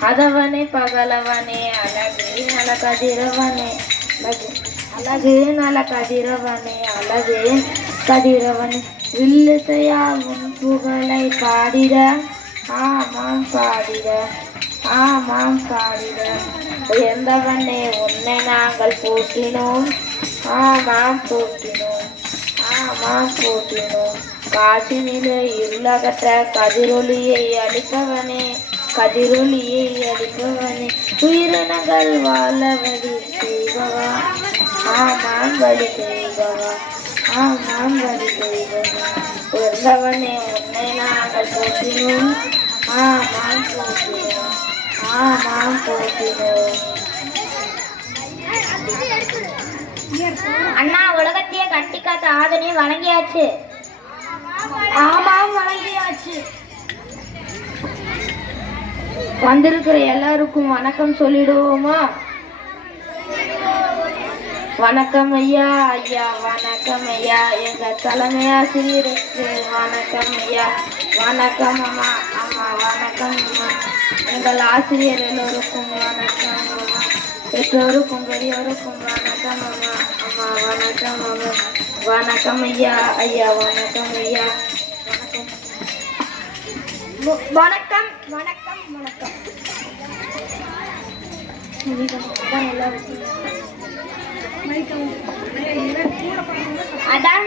அதவனே பகலவனே அழகு நல கதிரவனே அழகு நல கதிரவனே அழகு கதிரவனே வில்லிசையாகும் புகழை பாடிட ஆமாம் பாடிட ஆமாம் பாடிட உயர்ந்தவனே உன்னை நாங்கள் போற்றினோம் ஆமாம் போற்றினோம் ஆமாம் போற்றினோம் காற்றினிலே இருளகற்ற கதிரொளியை அளிப்பவனே கதிரொளியை அளிப்பவனே உயிரினங்கள் வாழ வழி செய்பவா ஆமாம் வழி செய்பவா ஆமாம் வழி செய்பவா உயர்ந்தவனே உன்னை நாங்கள் போற்றினோம் ஆமாம் போற்றினோம் ஆமாம் போற்றினோம். அண்ணா உலகத்தையே கட்டி காத்த ஆதனை வழங்கியாச்சு. ஆமாம் வழங்கியாச்சு. வந்திருக்கிற எல்லாருக்கும் வணக்கம் சொல்லிடுவோமா? வணக்கம் ஐயா. ஐயா வணக்கம் ஐயா. எங்க தலைமை ஆசிரியருக்கு வணக்கம் ஐயா. வணக்கம் அம்மா. அம்மா வணக்கம் அம்மா. எங்கள் ஆசிரியர் எல்லோருக்கும் வணக்கம் அம்மா. பெற்றோருக்கும் பெரியோருக்கும் வணக்கம் அம்மா. அம்மா வணக்கம் அம்மா. வணக்கம் ஐயா. ஐயா வணக்கம் ஐயா. வணக்கம் வணக்கம் வணக்கம். அதான்